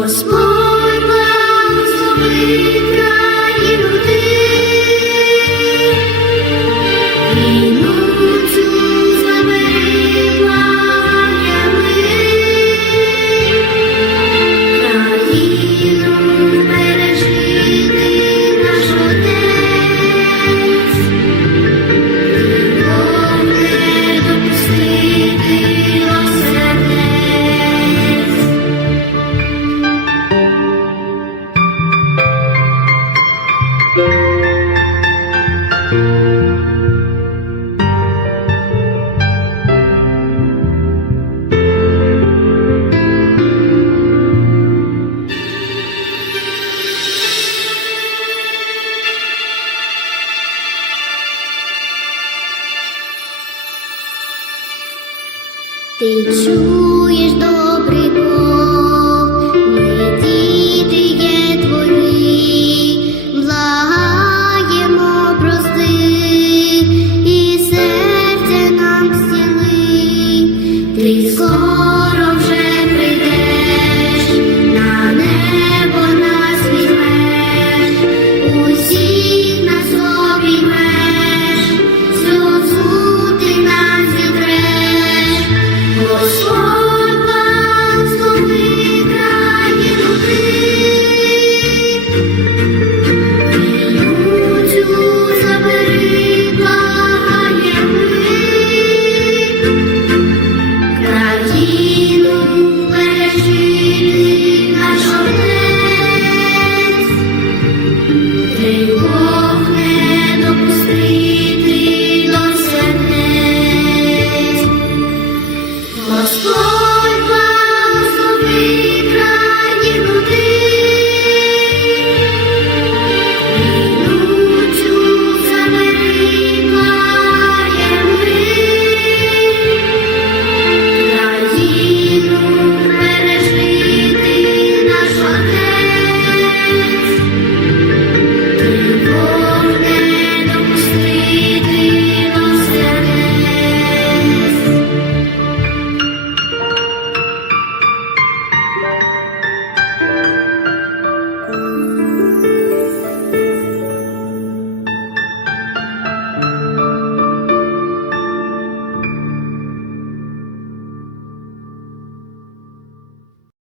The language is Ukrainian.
Christmas. Ти чуєш добрий Бог, ми діти благаємо прости і серце нам стіли. Ти Close.